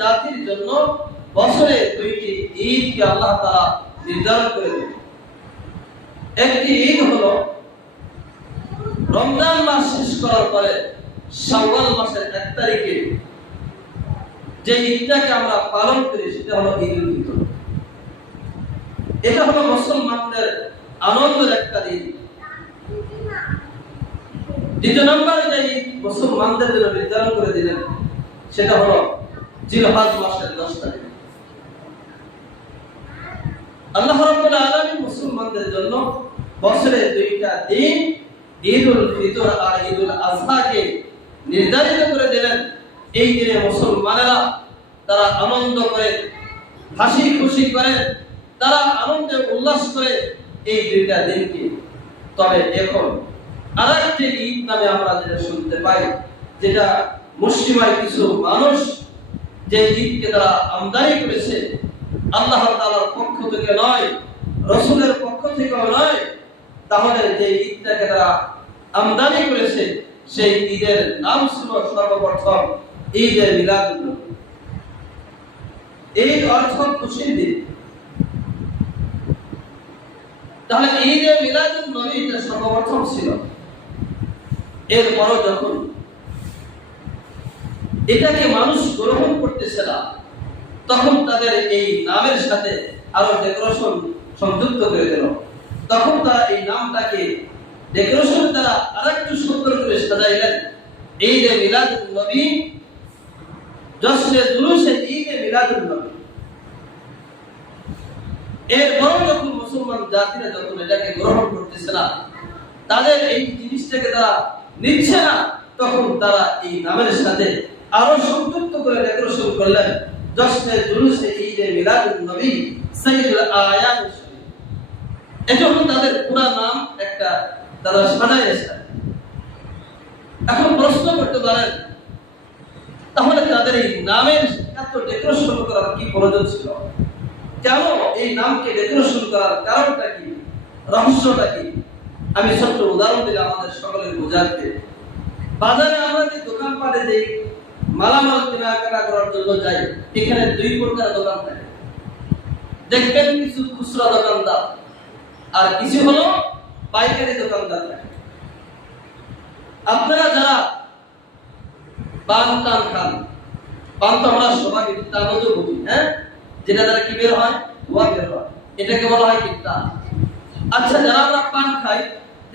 জাতির জন্য বছরে দুইটি ঈদকে আল্লাহ তাআলা নির্ধারণ করে দেন। একটি ঈদ হলো রমজান মাস শেষ করার পরে শাওয়াল মাসের এক তারিখে যে ঈদটাকে আমরা পালন করি, সেটা হলো ঈদ উল ফিতর। এটা হলো মুসলমানদের আনন্দের একটা দিন। দ্বিতীয় নম্বরে যে ঈদ মুসলমানদের জন্য নির্ধারণ করে দিলেন, সেটা হলো মুসলমানদের জন্য বছরে দুইটা দিন ফিতর আর আজহাকে নির্ধারিত করে দিলেন। এই দিনে মুসলমানেরা তারা আনন্দ করে, হাসি খুশি করে, তারা আনন্দে উল্লাস করে এই দুইটা দিনকে। তবে এখন আরেকটি ঈদ নামে আমরা যেটা শুনতে পাই, যেটা মুসলিমায় কিছু মানুষ যে ঈদকে তারা আমদানি করেছে আল্লাহ তাআলার পক্ষ থেকে নয়, রসুলের পক্ষ থেকেও নয়, তাহলে যে ঈদটাকে তারা আমদানি করেছে, সেই ঈদের নাম ছিল সর্বপ্রথম ঈদে মিলাদুল নবী ঈদ অর্থ খুশির দিন। তাহলে ঈদে মিলাদুল নবী এটা সর্বপ্রথম ছিল। এরপরও যখন এটাকে মানুষ গ্রহণ করতেছে না, তখন তাদের এই নামের সাথে আরও ডেকোরেশন সংযুক্ত করে দিল। তখন তারা এই নামটাকে ডেকোরেশন দ্বারা আরেকটু সুন্দর করে সাজাইলেন। ঈদে মিলাদুল নবী, জশ্নে জুলুসে ঈদে মিলাদুল নবী। এরপর যখন মুসলমান জাতিরা যখন এটাকে গ্রহণ করতেছে না, তাদের এই জিনিসটাকে তারা নিচ্ছে না, তখন তারা এই নামের সাথে আরও সংযুক্ত করে ডেকোরেশন করলেন। জশ্নে জুলুসে ঈদে মিলাদুন নবী সাইয়্যিদুল আয়াত হলো তাদের পুরা নাম একটা তারা সাজাইয়েছে এখন প্রশ্ন করতে পারেন, তাহলে তাদের এই নামের এত ডেকোরেশন করার কি প্রয়োজন ছিল? কেন এই নামকে ডেকোরেশন করার কারণটা কি? রহস্যটা কি? আমি ছোট্ট উদাহরণ দিলে আমাদের সকলের বোঝাতে বাজারে আমরা যে দোকানপাটে যে মালামাল কেনাকাটা করার জন্য যাই, এখানে দুই প্রকার দোকান থাকে। দেখবেন কিছু খুচরা দোকানদার, আর কিছু হলো পাইকারি দোকানদার থাকে। আপনারা যারা পান টান খান পান তো আমরা সবাই মধ্যে বুঝি হ্যাঁ? যেটা দ্বারা কি বের হয়? ধোয়া বের হয়। এটাকে বলা হয় কিত্তা আচ্ছা যারা আমরা পান খাই,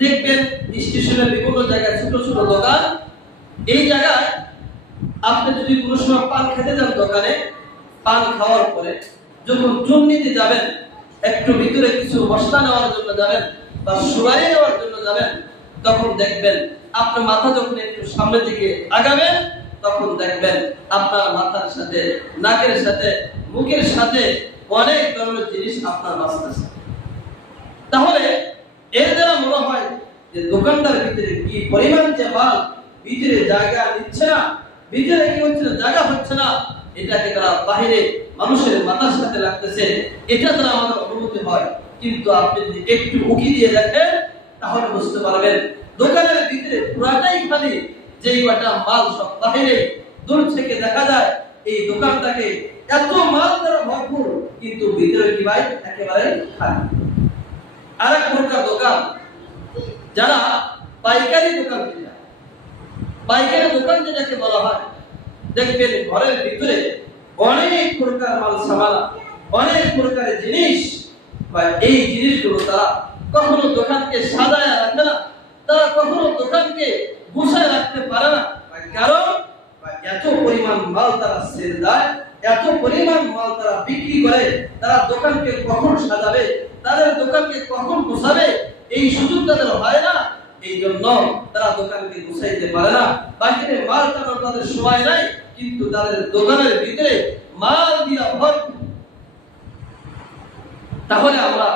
দেখবেন স্টেশনের বিভিন্ন জায়গায় ছোট ছোট দোকান। এই জায়গায় আপনি যদি কোনো সময় পান খেতে যান দোকানে, পান খাওয়ার পরে, যখন নিতে যাবেন, একটু ভিতরে কিছু মশলা নেওয়ার জন্য যাবেন বা সুরাই নেওয়ার জন্য যাবেন, তখন দেখবেন আপনার মাথা যখন একটু সামনের দিকে আগাবেন তখন দেখবেন আপনার মাথার সাথে, নাকের সাথে, মুখের সাথে অনেক ধরনের জিনিস আপনার বাঁচতেছে। তাহলে এর দ্বারা মনে হয় যে দোকানদার ভিতরে কি পরিমাণ যে মাল, ভিতরে জায়গা নিচ্ছে না ভিতরে কি হচ্ছে না, জায়গা হচ্ছে না, এটাকে তারা বাহিরে মানুষের মাথার সাথে লাগতেছে এটা দ্বারা আমাদের অনুভূতি হয়। কিন্তু আপনি যদি একটু উকি দিয়ে দেখেন, তাহলে বুঝতে পারবেন, দোকানের ভিতরে পুরাটাই খালি, যেই কটা মাল সব বাহিরে। দূর থেকে দেখা যায়, এই দোকানটাকে এত মাল দ্বারা ভরপুর, কিন্তু ভিতরে কি ভাই? একেবারে খালি। আরেক প্রকার দোকান, যারা পাইকারি দোকান কিনা পাইকারি দোকান যেটাকে বলা হয় দেখবেন ঘরের ভিতরে অনেক প্রকার মাল সামানা অনেক প্রকারের জিনিস, বা এই জিনিসগুলো তারা কখনো দোকানকে সাজায় রাখে না, তারা কখনো দোকানকে গুছায় রাখতে পারে না। কারণ এত পরিমাণ মাল তারা সেল দেয়, এত পরিমাণ মাল তারা বিক্রি করে, তারা দোকানকে কখন সাজাবে, তাদের দোকানকে কখন গুছাবে, এই সুযোগ তাদের হয় না। এই জন্য তারা দোকানকে গুছাইতে পারে না। বাহিরে মাল টানার তাদের সময় নাই, কিন্তু তাদের দোকানের ভিতরে মাল দিয়া ভরপুর। তাহলে আমরা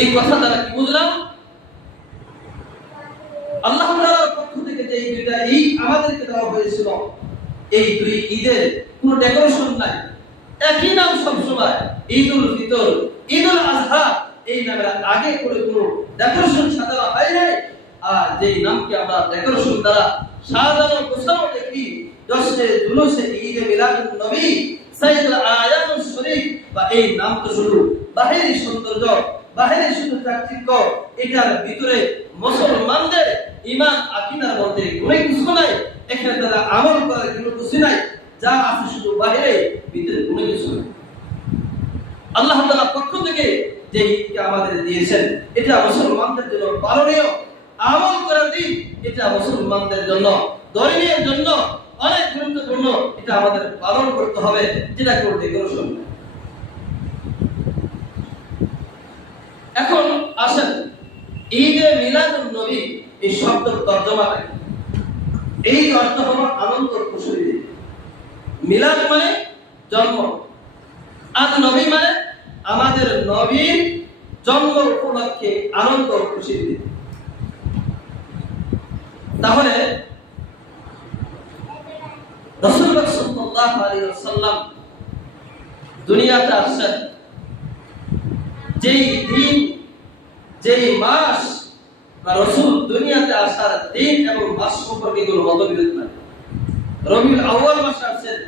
এই কথা দ্বারা কি বুঝলাম? আল্লাহ পক্ষ থেকে যে দুইটা ঈদ আমাদেরকে দেওয়া হয়েছিল, এই দুই ঈদের কোনো ডেকোরেশন নাই। একই নাম সব সময় ঈদ উল ফিতর ঈদ উল আজহা। এই নামের আগে করে কোনো ডেকোরেশন সাজানো হয় নাই। আর যেই নামকে আমরা ডেকোরেশন দ্বারা সাজানো গোছানো দেখি জশ্নে জুলুসে ঈদে মিলাদুন নবী, সাইদুল আয়াতুল শরীফ। বা এই নাম তো শুধু বাহিরি সৌন্দর্য, বাহিরি শুধু চাকচিক্য, এটার ভিতরে মুসলমানদের ইমান আকিদার মধ্যে কোনো কিছু নাই, এখানে তারা আমল করার কোনো কিছু নাই, যা আছে শুধু বাহিরে, ভিতরে কোনো কিছু নাই। আল্লাহ তাআলা পক্ষ থেকে যে ঈদকে আমাদের দিয়েছেন, এটা মুসলমানদের জন্য পালনীয় আমল করার দিন, এটা মুসলমানদের জন্য দৈনিকের জন্য অনেক গুরুত্বপূর্ণ, এটা আমাদের পালন করতে হবে, যেটা করতে নেই। এখন আসেন, ঈদে মিলাদুন নবী, এই শব্দ তর্জমাটা? এই অর্থ হলো আনন্দ দিন মিলাদ মানে জন্ম আর নবী মানে আমাদের নবীর জন্ম উপলক্ষে আনন্দ খুশির দিন। তাহলে দুনিয়াতে আসছেন। যেই দিন, যেই মাস বা রসুল দুনিয়াতে আসার দিন এবং মাস সম্পর্কে কোনো মতবিরোধ নাই। রবিউল আউয়াল মাস আসছেন,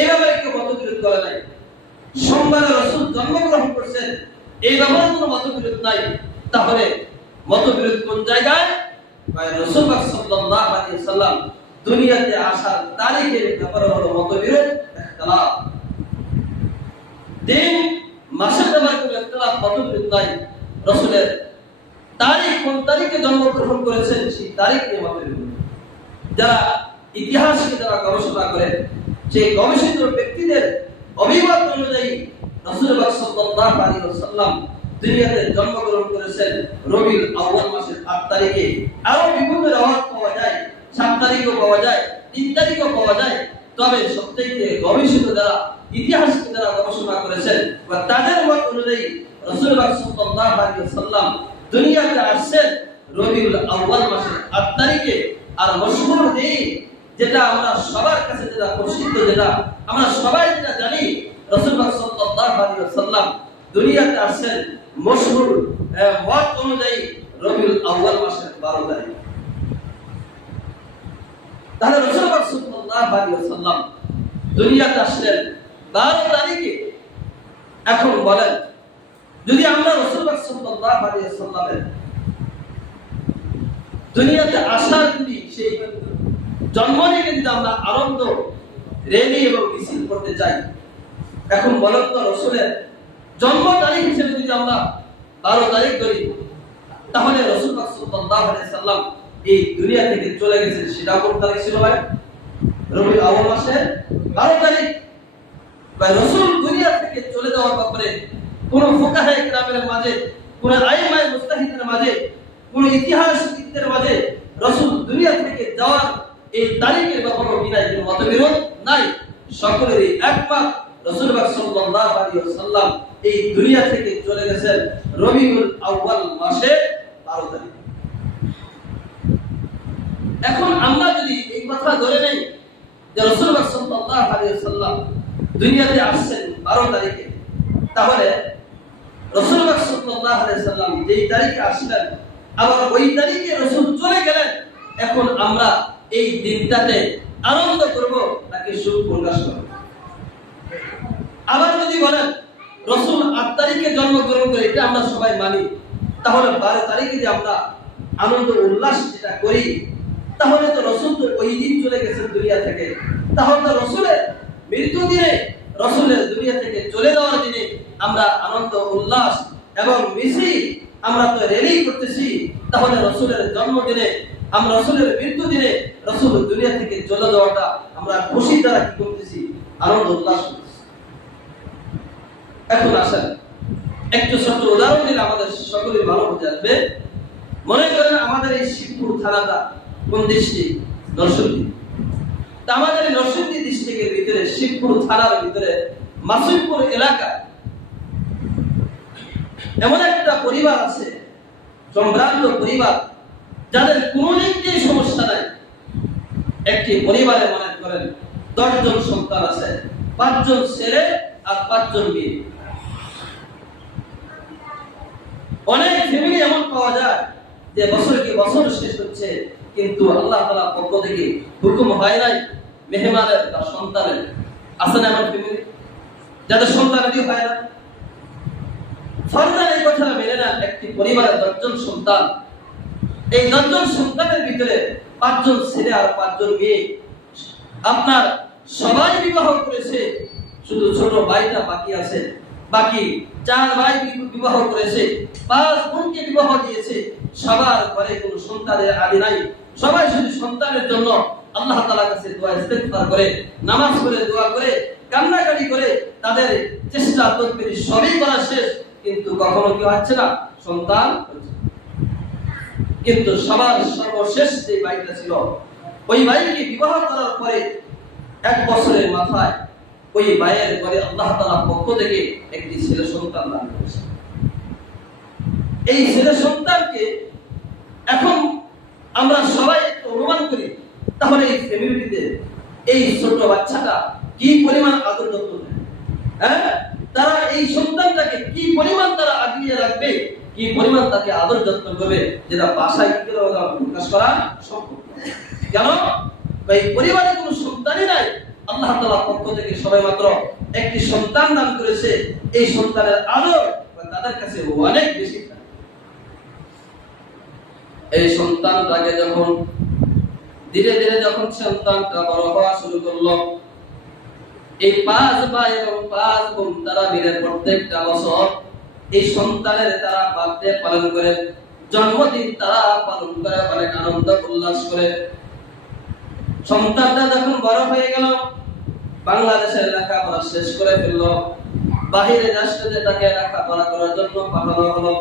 এভাবে কেউ মতবিরোধ করে নাই। সোমবারে রসুল জন্মগ্রহণ করছেন, এই ব্যাপারে কোনো মতবিরোধ নাই। তাহলে মতবিরোধ কোন জায়গায়? রসুল সাল্লাল্লাহু আলাইহি সাল্লাম দুনিয়াতে আসার তারিখের ব্যাপারে হলো মতবিরোধ, ইখতিলাফ। দিন, মাসের ব্যাপারে কোনো ইখতিলাফ, মতবিরোধ নাই। রসুলের তারিখ কোন তারিখে জন্মগ্রহণ করেছেন, সেই তারিখ নিয়ে মতবিরোধ। যারা ইতিহাসকে যারা গবেষণা করেন, সেই গবেষিত ব্যক্তিদের অভিমত অনুযায়ী রাসূলুল্লাহ সাল্লাল্লাহু আলাইহি ওয়াসাল্লাম দুনিয়াতে জন্মগ্রহণ করেছেন রবিউল আউয়াল মাসের 8 তারিখে। আরও বিভিন্ন রেওয়ায়াত পাওয়া যায় 7 তারিখও পাওয়া যায় 3 তারিখও পাওয়া যায়। তবে সবথেকে গবেষিত যারা ইতিহাসকে যারা গবেষণা করেছেন বা তাদের মত অনুযায়ী রাসূলুল্লাহ সাল্লাল্লাহু আলাইহি ওয়াসাল্লাম দুনিয়াতে আসছেন রবিউল আউয়াল মাসের 8 তারিখে। আর মশহুর দিন, যেটা আমরা সবার কাছে যেটা প্রসিদ্ধ, যেটা আমরা সবাই যেটা জানি রাসূলুল্লাহ সাল্লাল্লাহু আলাইহি ওয়াসাল্লাম দুনিয়াতে আসছেন মশহুর মত অনুযায়ী রবিউল আউয়াল মাসের 12 তারিখ। তাহলে রাসূলুল্লাহ সাল্লাল্লাহু আলাইহি ওয়াসাল্লাম দুনিয়াতে আসলেন 12 তারিখে। এখন বলেন, যদি আমরা দুনিয়াতে আসার যদি সেই জন্ম নিয়ে কিন্তু আমরা আনন্দ, রেলি এবং মিছিল করতে চাই এখন বলেন তো রসুলের জন্ম তারিখ হিসেবে যদি আমরা বারো তারিখ ধরি, তাহলে রসুল সাল্লাম এই দুনিয়া থেকে চলে গেছেন, সেটা কোন তারিখ ছিল ভাই? রবিউল আউয়াল মাসের বারো তারিখ। ভাই, রসুল দুনিয়া থেকে চলে যাওয়ার ব্যাপারে কোন ফুকাহে কিরামের মাঝে, কোন আইমায়ে মুস্তাহিদের মাঝে, কোন ইতিহাসবিদদের মাঝে রসুল দুনিয়া থেকে যাওয়ার এই তারিখের ব্যাপারে বিনায় কোনো মতবিরোধ নাই। সকলেরই একমত। সাল্লাল্লাহু আলাইহি ওয়াসাল্লাম এই দুনিয়া থেকে চলে গেছেন রবিউল আউয়াল মাসে 12 তারিখ। এখন আমরা যদি এই কথা ধরে নেই যে সাল্লাল্লাহু আলাইহি ওয়াসাল্লাম দুনিয়াতে আসছেন 12 তারিখে, তাহলে রসুল সাল্লাল্লাহু আলাইহি ওয়াসাল্লাম যেই তারিখে আসলেন, আবার ওই তারিখে রসুল চলে গেলেন, এখন আমরা এই দিনটাতে আনন্দ করব নাকি সুখ প্রকাশ করব? আবার যদি বলেন, রসুল আট তারিখে জন্মগ্রহণ করে, এটা আমরা সবাই মানি, তাহলে বারো তারিখে যে আমরা আনন্দ উল্লাস যেটা করি, তাহলে তো রসুল তো ওই দিন চলে গেছেন দুনিয়া থেকে। তাহলে তো রসুলের মৃত্যু দিনে রসুলের দুনিয়া থেকে চলে যাওয়ার দিনে আমরা আনন্দ, উল্লাস এবং মিছিল আমরা তো রেলি করতেছি, তাহলে রসুলের জন্মদিনে, আমরা রসুলের মৃত্যু দিনে রসুল দুনিয়া থেকে চলে যাওয়াটা আমরা খুশি দ্বারা কি করতেছি? আনন্দ, উল্লাস করতেছি। এখন আসেন। একটু ছোট্ট উদাহরণ দিলে আমাদের সকলের ভালো বুঝে আসবে। মনে করেন আমাদের এই শিবপুর থানাটা কোন ডিস্ট্রিক্ট নরসিংদী। তা আমাদের নরসিংদী ডিস্ট্রিক্টের ভিতরে, শিবপুর থানার ভিতরে, মাসুমপুর এলাকায় এমন একটা পরিবার আছে, সম্ভ্রান্ত পরিবার, যাদের কোনো দিক দিয়ে সমস্যা নাই। একটি পরিবারে মনে করেন দশজন সন্তান আছে, পাঁচজন ছেলে আর পাঁচজন মেয়ে। অনেক ফ্যামিলি এমন পাওয়া যায় যে কি বছর শেষ হচ্ছে, কিন্তু আল্লাহ তাআলা পক্ষ থেকে হুকুম হয় নাই মেহমানের তার সন্তানের। আছে না আমার ফ্যামিলি? যাদের হয় না? ফরমান এই কথা মেনে না একটি পরিবারের দশজন সন্তান। এই দশজন সন্তানের ভিতরে পাঁচজন ছেলে আর পাঁচজন মেয়ে। আপনার সবাই বিবাহ করেছে, শুধু ছোট ভাইটা বাকি আছে। বাকি চার ভাই বিবাহ করেছে, পাঁচ বোনকে বিবাহ দিয়েছে, সবার ঘরে কোনো সন্তানের আদি নাই। সবাই শুধু সন্তানের জন্য আল্লাহ তাআলার কাছে দোয়া করে, নামাজ পড়ে, দোয়া করে, কান্নাকাটি করে তাদের চেষ্টা তদবির সবই করা শেষ, কিন্তু কখনো কি হচ্ছে না, সন্তান কিন্তু সবার সর্বশেষ যে বাইকটা ছিল, ওই ভাইকে বিবাহ করার পরে এক বছরের মাথায় ওই ভাইয়ের ঘরে আল্লাহ তাআলা পক্ষ থেকে একটি ছেলে সন্তান দান করেছে। এই ছেলে সন্তানকে এখন আমরা সবাই একটু অনুমান করি, তাহলে এই ফ্যামিলিতে এই ছোট বাচ্চাটা কি পরিমাণ আদর যত্ন নেয়? হ্যাঁ? তারা এই সন্তানটাকে কি পরিমাণ তারা আগলিয়ে রাখবে, কি পরিমাণ তাকে আদর যত্ন করবে, যেটা বাসায় কি করে প্রকাশ করা সম্ভব কেন? এই পরিবারে কোনো সন্তানই নাই আল্লাহ তাআলা পক্ষ থেকে সবাই মাত্র একটি সন্তান দান করেছে এই সন্তানের আদর তাদের কাছে অনেক বেশি। এই যখন ধীরে ধীরে যখন সন্তানটা বড় হওয়া শুরু করল, এই পাঁচ ভাই এবং পাঁচ তারা মিলে প্রত্যেকটা বছর এই সন্তানের তারা বার্থডে পালন করে, জন্মদিন তারা পালন করে, অনেক আনন্দ উল্লাস করে সন্তানটা যখন বড় হয়ে গেল, বাংলাদেশের লেখাপড়া শেষ করে ফেলল। বাহিরে রাষ্ট্রে তাকে লেখাপড়া করার জন্য পাঠানো হলো।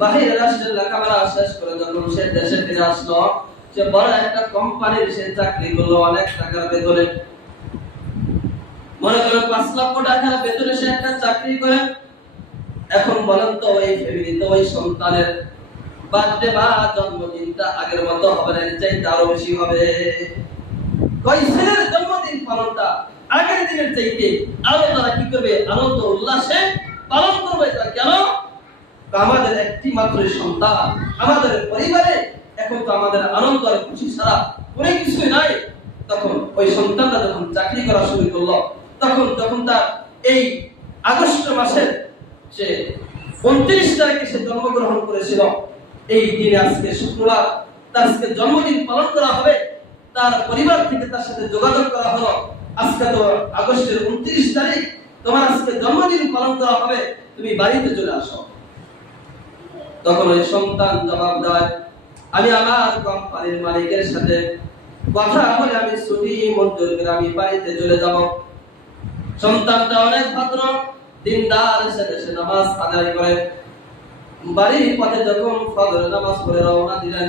বাহিরে রাষ্ট্রের লেখাপড়া শেষ করে যখন সে দেশে ফিরে আসলো। সে বড় একটা কোম্পানির সে চাকরি করল, অনেক টাকার বেতনে মনে করেন পাঁচ লক্ষ টাকার বেতনে সে একটা চাকরি করে। এখন বলেন তো, ওই ফ্যামিলিতে ওই সন্তানের বার্থডে বা জন্মদিনটা আগের মতো হবে না চাইতে আরও বেশি হবে। ওই জন্মদিন পালনটা আগের দিনের চাইতে আরও তারা কি করবে? আনন্দ, উল্লাসে পালন করবে। তা কেন? আমাদের একটি মাত্র সন্তান। আমাদের পরিবারে এখন তো আমাদের আনন্দ আর খুশি ছাড়া কোনো কিছুই নাই। তখন ওই সন্তানটা যখন চাকরি করা শুরু করল, তখন তখন তার এই আগস্ট মাসের সে উনত্রিশ তারিখে সে জন্মগ্রহণ করেছিল, এই দিনে আজকে শুক্রবার, তার আজকে জন্মদিন পালন করা হবে। তার পরিবার থেকে তার সাথে যোগাযোগ করা হলো। আজকে তো আগস্টের উনত্রিশ তারিখ। তোমার আজকে জন্মদিন পালন করা হবে। তুমি বাড়িতে চলে আসো। তখন ওই সন্তান জবাব দেয়, আমি আমার কোম্পানির মালিকের সাথে কথা বলে আমি ছুটি মঞ্জুর করে আমি বাড়িতে চলে যাব। সন্তানটা অনেক ভদ্র, দিনদার সাথে সে নামাজ আদায় করে। বাড়ির পথে যখন ফজর নামাজ পড়ে রওনা দিলেন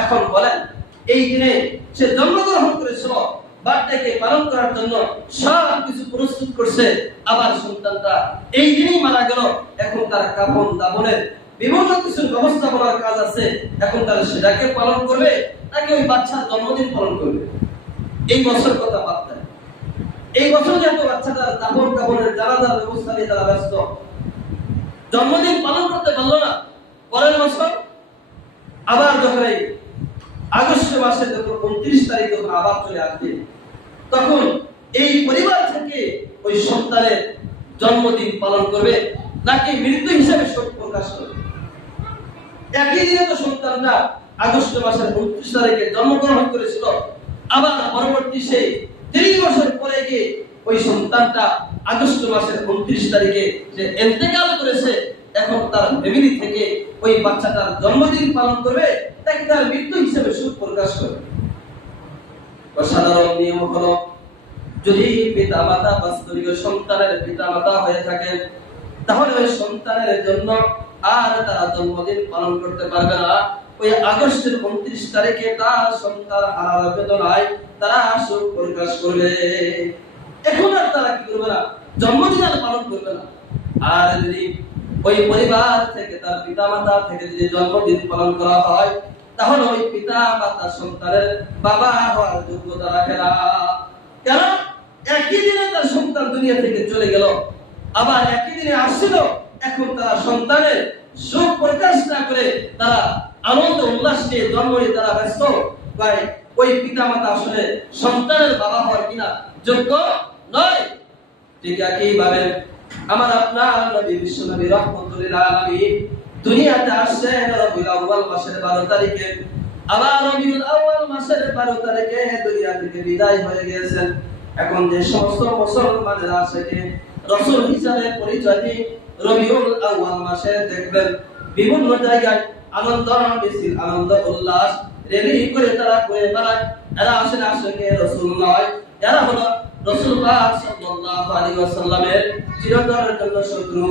এখন বলেন, এই দিনে সে জন্মগ্রহণ করেছিল, বার্থডেকে পালন করার জন্য সব কিছু প্রস্তুত করছে। আবার সন্তানটা এই দিনেই মারা গেল। এখন তার কাপন দাপনের বিভিন্ন কিছুর ব্যবস্থাপনার কাজ আছে। এখন তারা সেটাকে পালন করবে নাকি ওই বাচ্চার জন্মদিন পালন করবে। এই বছর কথা বাদ দেয় এই বছর যেহেতু বাচ্চাটার দাপন কাপনের জানাজার ব্যবস্থা নিয়ে তারা ব্যস্ত। জন্মদিন পালন করতে পারল না। পরের বছর আবার যখন এই আগস্ট মাসে যখন উনত্রিশ তারিখ যখন আবার চলে আসবে, তখন এই পরিবার থেকে ওই সন্তানের জন্মদিন পালন করবে নাকি মৃত্যু হিসাবে শোক প্রকাশ করবে। একই দিনে তো সন্তানরা আগস্ট মাসের উনত্রিশ তারিখে জন্মগ্রহণ করেছিল। আবার পরবর্তী সেই তিরিশ বছর পরে গিয়ে ওই সন্তানটা আগস্ট মাসের উনত্রিশ তারিখে যে এন্তেকাল করেছে, এখন তার ফ্যামিলি থেকে ওই বাচ্চাটার জন্মদিন পালন করবে, তাকে তার মৃত্যু হিসেবে সুখ প্রকাশ করবে। সাধারণ নিয়ম হলো, যদি পিতা মাতা বাস্তবিক সন্তানের পিতা মাতা হয়ে থাকেন, তাহলে ওই সন্তানের জন্য আর তারা জন্মদিন পালন করতে পারবে না। ওই আগস্টের উনত্রিশ তারিখে তার সন্তান হারার বেদনায় তারা শোক প্রকাশ করবে। এখন আর তারা কি করবে না? জন্মদিন আর পালন করবে না। আর যদি ওই পরিবার থেকে তার পিতা মাতা থেকে যদি জন্মদিন পালন করা হয়, তাহলে ওই পিতা মাতা সন্তানের বাবা হওয়ার যোগ্যতা রাখে না। কেন? একই দিনে তার সন্তান দুনিয়া থেকে চলে গেল, আবার একই দিনে আসছিল। এখন তারা সন্তানের শোক প্রকাশ না করে তারা আনন্দ উল্লাস নিয়ে জন্ম নিয়ে তারা ব্যস্ত। ভাই, ওই পিতা মাতা আসলে সন্তানের বাবা হওয়ার কিনা যোগ্য নয়। ঠিক একইভাবে আমার আপনার নবী, বিশ্ব নবী রহমতুল্লাহ দুনিয়াতে আসছেন রবিউল আউয়াল মাসের 12 তারিখে। আবার রবিউল আউয়াল মাসের 12 তারিখে দুনিয়া থেকে বিদায় হয়ে গিয়েছেন। এখন যে সমস্ত মুসলমানের আশেকে রাসূল হিসাবে পরিচয় দিয়ে রবিউল আউয়াল মাসে দেখবেন। বিভিন্ন জায়গায় আনন্দ, মিছিল, আনন্দ, উল্লাস, রেলি করে তারা করে বেড়ায়। এরা আসেন আশেকে রাসূল নয়, এরা হলো রাসূল পাক সাল্লাল্লাহু আলাইহি ওয়াসাল্লামের চিরতরের জন্য শত্রু।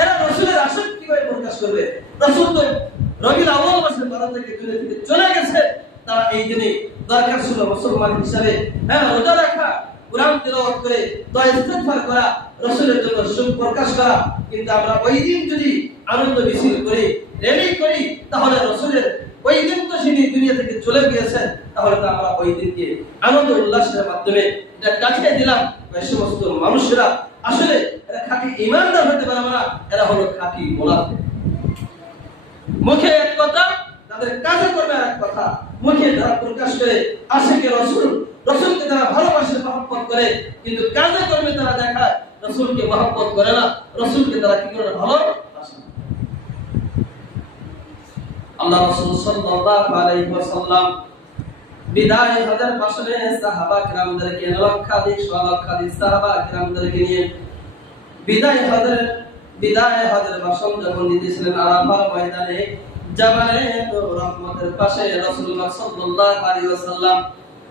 এরা রাসূলের আসক্তি কীভাবে প্রকাশ করবে? রসুল তো রবিউল আউয়াল মাসের 12 থেকে দুনিয়া থেকে চলে গেছে। তারা এই দিনে দরকার ছিল মুসলমান হিসাবে হ্যাঁ রোজা রাখা কোরআন তেলাওয়াত করে দোয়া ইস্তেগফার করা, রাসূলের জন্য সুখ প্রকাশ করা। কিন্তু আমরা ওই দিন যদি আনন্দ মিছিল করি র্যালি করি, তাহলে রাসূলের ওই দিন তো তিনি দুনিয়া থেকে চলে গিয়েছেন, তাহলে তো আমরা ওই দিনকে আনন্দ উল্লাসের মাধ্যমে এটা কাটিয়ে দিলাম। এই সমস্ত মানুষেরা, আসলে এরা খাঁটি ইমানদার হতে পারে না, এরা হলো খাঁটি মুনাফিক। মুখে এক কথা, তাদের কাজে করবে এক কথা। মুখে তারা প্রকাশ করে আশেকে রসুল রসুলকে তারা ভালোবাসে, মহব্বত করে। কিন্তু কাজে করবে তারা দেখায়, রসুলকে মহব্বত করে না। রসুলকে তারা কি করে ভালো আল্লাহ রসুল সাল্লাল্লাহু আলাইহি ওয়াসাল্লাম বিদায় হজের বছরে সাহাবা কিরামদেরকে লক্ষাধিক লক্ষাধিক সাহাবা কিরামদেরকে নিয়ে বিদায় হজের বিদায় হজের ভাষণ যখন দিতেছিলেন আরাফার ময়দানে জাবালে রহমতের পাশে রাসূলুল্লাহ সাল্লাল্লাহু আলাইহি ওয়াসাল্লাম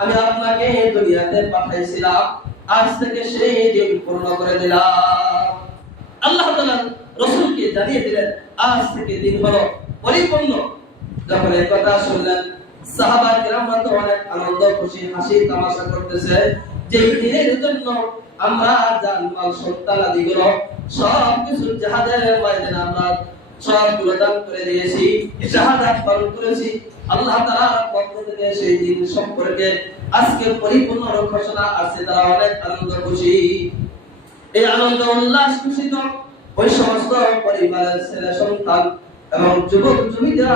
আমি আপনাকে দুনিয়াতে পাঠাইছিলাম। আজ থেকে সেই দিন পূর্ণ করে দিলাম। আল্লাহ তাআলা রাসূলকে জানিয়ে দিলেন, আজ থেকে দিন হলো পরিপূর্ণ। যখন এই কথা শুনলেন, সাহাবা কিরামরা তো অনেক আনন্দ, খুশি, হাসি, তামাশা করতেছে। যে দিনের জন্য আমরা জানমাল সন্তান সব কিছু জাহাজের ময়দানে আমরা সবগুলো দান করে দিয়েছি শাহাদাত পালন করেছি, আল্লাহ পক্ষ থেকে সেই দিন সম্পর্কে আজকে পরিপূর্ণ ঘোষণা আছে, তারা অনেক আনন্দ খুশি। এই আনন্দ উল্লাস খুশি তো ওই সমস্ত পরিবারের ছেলে সন্তান এবং যুবক যুবতীরা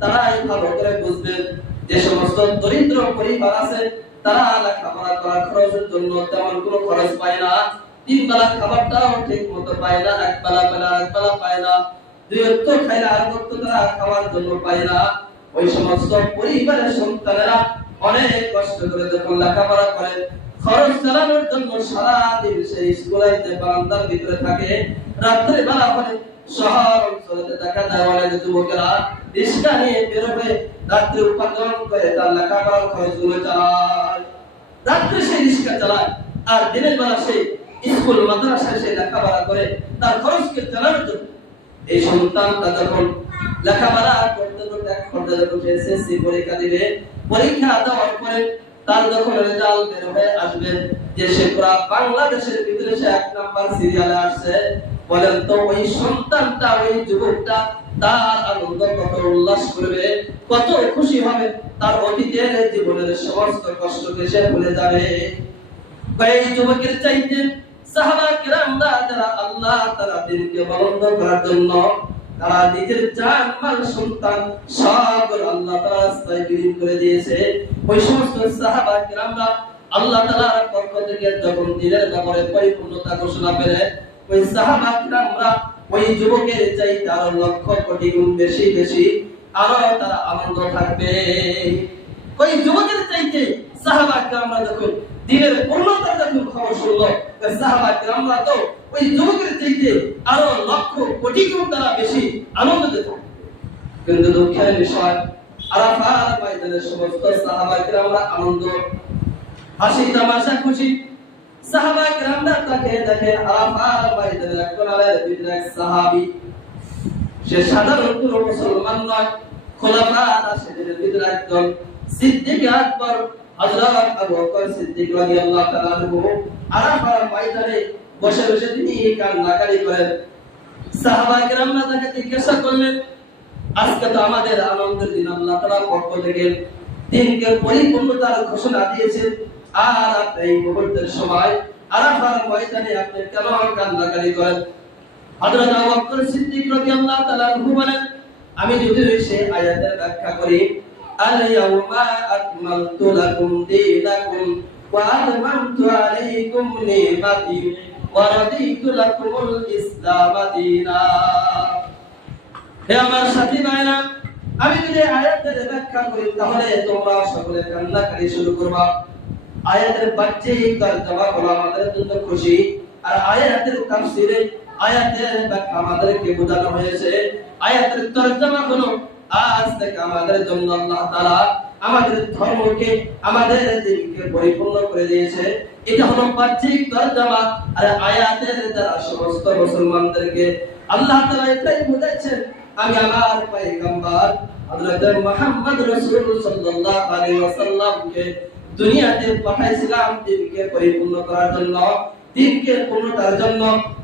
তারাই ভালো করে বুঝবেন যে সমস্ত দরিদ্র পরিবার আছে, তারা লেখাপড়া করার খরচের জন্য তেমন কোনো খরচ পায় না। তিন বেলা খাবারটাও ঠিক মতো পায় না এক বেলা বেলা এক বেলা পায় না। আর খরচ সেই রিক্সা নিয়ে বের হয়ে রাত্রে উপার্জন করে তার লেখাপড়ার খরচগুলো চালায়। রাত্রে সে রিক্সা চালায়, আর দিনের বেলা সে স্কুল, মাদ্রাসায় সে লেখাপড়া করে তার খরচকে চালানোর জন্য এই সন্তানটা যখন লেখাপড়া করতে করতে এক পর্যায়ে যখন এসএসসি পরীক্ষা দিবে, পরীক্ষা দেওয়ার পরে তার যখন রেজাল্ট বের হয়ে আসবে যে সে পুরা বাংলাদেশের ভিতরে সে এক নাম্বার সিরিয়ালে আসছে, বলেন তো ওই সন্তানটা, ওই যুবকটা তার আনন্দ কত উল্লাস করবে, কত খুশি হবে, তার অতীতের জীবনের সমস্ত কষ্টকে সে ভুলে যাবে। এই যুবকের চাইতে যখন দিনের ব্যাপারে পরিপূর্ণতা ঘোষণা পেলে, ওই সাহাবা ওই যুবকের চাইতে আরও লক্ষ কোটি গুণ বেশি বেশি আরও তারা আনন্দ থাকবে। ওই যুবকের চাইতে সাহাবা কিরামরা যখন দিনের পূর্ণতার যখন খবর শুনলো। সাহাবা কিরামরা তো ওই যুবকের চাইতে আরও লক্ষ কোটি গুণ তারা বেশি আনন্দ পেত কিন্তু দুঃখের বিষয়, আরাফাত ময়দানের সমস্ত সাহাবা কিরামরা আনন্দ, হাসি, তামাশা, খুশি। সাহাবা কিরামরা তাকে দেখেন আরাফার ময়দানে একজন আলের ভিতরে এক সাহাবী। সে সাধারণ কোনো মুসলমান নয়, খোলাফা রাশিদের ভিতরে একজন সিদ্দিক আকবর হযরত আবু বকর সিদ্দিক রাদিয়াল্লাহু তাআলা আনহু আরাফার ময়দানে বসে বসে তিনি কান্নাকারি করেন। সাহাবা কিরামরা তাকে জিজ্ঞাসা করলেন, আজকে তো আমাদের আনন্দের দিন, আল্লাহ তাআলার পক্ষ থেকে দিনকে পরিপূর্ণতার ঘোষণা দিয়েছেন। আর আপনি এই মুহূর্তের সময় আরাফার ময়দানে আপনি কেন কান্নাকারি করেন? হযরত আবু বকর সিদ্দিক রাদিয়াল্লাহু তাআলা আনহু বলেন, আমি যদি সেই আয়াতের ব্যাখ্যা করি লাকুমুল ইসলাম দীনা। হে আমার সাথী ভাইরা আমি যদি আয়াতের ব্যাখ্যা করি, তাহলে তোমরা সকলে শুরু করবা। আয়াতের বাহ্যিক তরজমা হলো আমাদের জন্য খুশি। আর আয়াতের তাফসিরে আয়াতের ব্যাখ্যা আমাদেরকে বোঝানো হয়েছে। আয়াতের তরজমা হলো আজ থেকে আমাদের জন্য আল্লাহ তাআলা আমাদের ধর্মকে, আমাদের দিনকে পরিপূর্ণ করে দিয়েছে। এটা হলো বাহ্যিক তরজমা আর আয়াতের দ্বারা সমস্ত মুসলমানদেরকে। আল্লাহ তাআলা এটাই বোঝাচ্ছেন আমি আমার পয়গম্বর হযরত মুহাম্মদ রাসূল সাল্লাল্লাহু আলাইহি ওয়াসাল্লামকে দুনিয়াতে পাঠাইছিলাম দিনকে পরিপূর্ণ করার জন্য, দিনকে পূর্ণতার জন্য।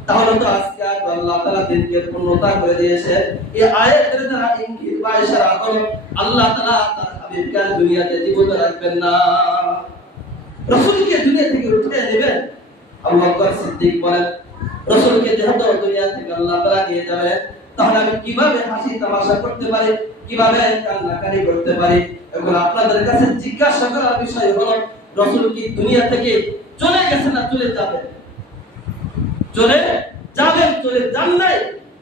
তাহলে তো আজকে আল্লাহ তাআলা দিনকে পূর্ণতা করে দিয়েছে। এই আয়াতের দ্বারা ইঙ্গিত বা ইশারা হলো আল্লাহ তাআলা তার হাবিবকে দুনিয়াতে জীবিত রাখবেন না। রাসূলকে দুনিয়া থেকে উঠিয়ে নেবেন। আবু বকর সিদ্দিক বলেন, রাসূলকে যেহেতু দুনিয়া থেকে আল্লাহ তাআলা নিয়ে যাবেন তাহলে আমি কীভাবে হাসি তামাশা করতে পারি? কীভাবে কান্নাকারি করতে পারি? এখন আপনাদের কাছে জিজ্ঞাসা করার বিষয় হলো, রসুল কি দুনিয়া থেকে চলে গেছে না চলে যাবে? চলে যাবেন, চলে যান নাই।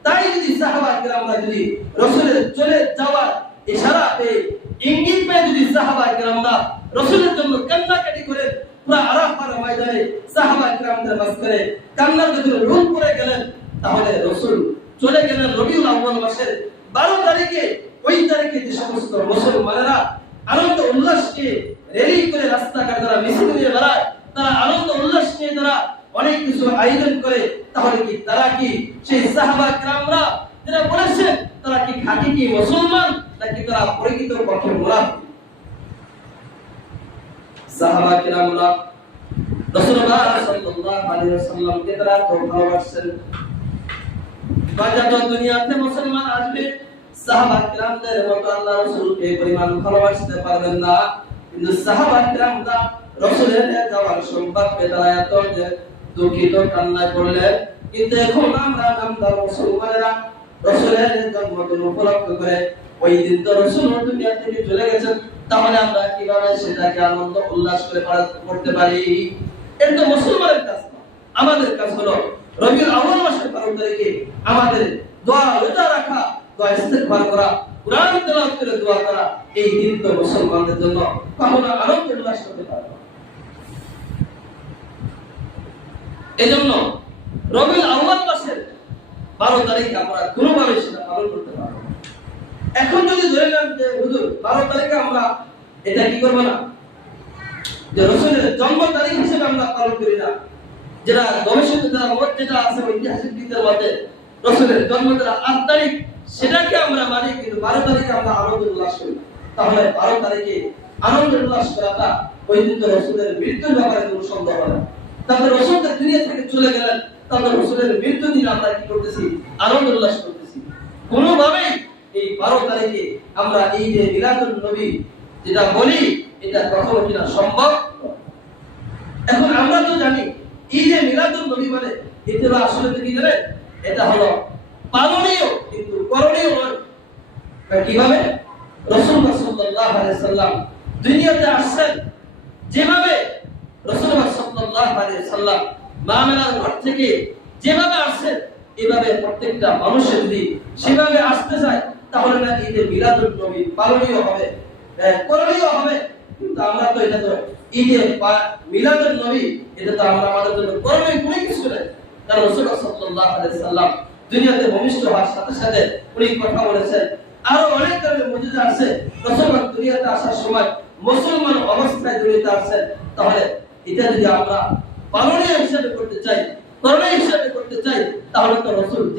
তাই যদি সাহাবা কিরামরা যদি রসুলের চলে যাওয়ার ইশারা পেয়ে, ইঙ্গিত পেয়ে যদি সাহাবা কিরামরা রসুলের জন্য কান্নাকাটি ময়দানে সাহাবা কিরামদের মাঝখানে কান্নার করে গেলেন, তাহলে রসুল চলে গেলেন রবিউল আউয়াল মাসের বারো তারিখে। ওই তারিখে যে সমস্ত মুসলমানেরা আনন্দ উল্লাস নিয়ে রেলি করে রাস্তাঘাট তারা মিছিল নিয়ে বেড়ায়, তারা আনন্দ উল্লাস নিয়ে তারা অনেক কিছু আয়োজন করে, তাহলে কি তারা কি সেই সাহাবা কিরামরা যারা বলেছেন, তারা কি খাঁটি কি মুসলমান, নাকি তারা পরিচিত পক্ষে মুনাফিক? সাহাবা কিরামরা রাসূলুল্লাহ সাল্লাল্লাহু আলাইহি ওয়াসাল্লামকে তারা খুব ভালোবাসেন যত দুনিয়াতে মুসলমান আসবে, সাহাবা কিরামদের মতো আল্লাহ রাসূলকে পরিমাণ ভালোবাসতে পারবেন না। কিন্তু সাহাবা কিরামরা রাসূলের যাওয়ার পেয়ে তারা এত যে দুঃখিত কান্না করলেন কিন্তু এখন আমরা নামদার মুসলমানেরা রাসূলের জন্মদিন উপলক্ষ করে ওই দিন তো রাসূল দুনিয়া থেকে চলে গেছেন। তাহলে আমরা কীভাবে সেটাকে আনন্দ উল্লাস করে করতে পারি? এটা তো মুসলমানের কাজ আমাদের কাজ হলো রবিউল আউয়াল মাসের বারো তারিখে আমাদের দোয়া রোজা রাখা, দোয়া ইস্তেগফার করা, কোরআন তেলাওয়াত করে দোয়া করা, এই দিন তো মুসলমানদের জন্য কখনো আনন্দ উল্লাস করতে পারে না। এজন্য রবিউল আউয়াল মাসের বারো তারিখ আমরা কোনোভাবে সেটা পালন করতে পারব এখন যদি ধরে নেন যে, হুজুর, বারো তারিখে আমরা এটা কি করব না? যে রসুলের জন্ম তারিখ হিসেবে আমরা পালন করি না। যেটা গবেষক, যারা মত যেটা আছে ঐতিহাসিকদের মতে, রসুলের জন্ম যেটা আট তারিখ, সেটাকে আমরা মানি কিন্তু বারো তারিখে আমরা আনন্দ উল্লাস করি তাহলে বারো তারিখে আনন্দ উল্লাস করাটা ওই দিন তো রসুলের মৃত্যুর ব্যাপারে কোনো সন্দেহ হয় না। তারপরে রসুলদের দুনিয়া থেকে চলে গেলেন। তারপরে রসুলের মৃত্যু দিন আমরা কি করতেছি? আনন্দ উল্লাস করতেছি। কোনোভাবেই এই বারো তারিখে আমরা এই যে মিলাদুল নবী যেটা বলি, এটা কখনো কিনা সম্ভব এখন আমরা তো জানি এই যে মিলাদুল নবী মানে এটা আসলে কি জানেন? এটা হলো পালনীয়, কিন্তু করণীয় নয়। কীভাবে? রাসূলুল্লাহ সাল্লাল্লাহু আলাইহি দুনিয়াতে আসছেন। যেভাবে আলাইহি সাল্লাম দুনিয়াতে ভূমিষ্ঠ হওয়ার সাথে সাথে উনি কথা বলেছেন। আরও অনেক ধরনের মুজিজা আছে। দুনিয়াতে আসার সময় মুসলমান অবস্থায় দুনিয়াতে আসছেন তাহলে এটা যদি আমরা পালনীয় হিসাবে করতে চাই করণীয় হিসাবে করতে চাই, তাহলে তো রসুল যে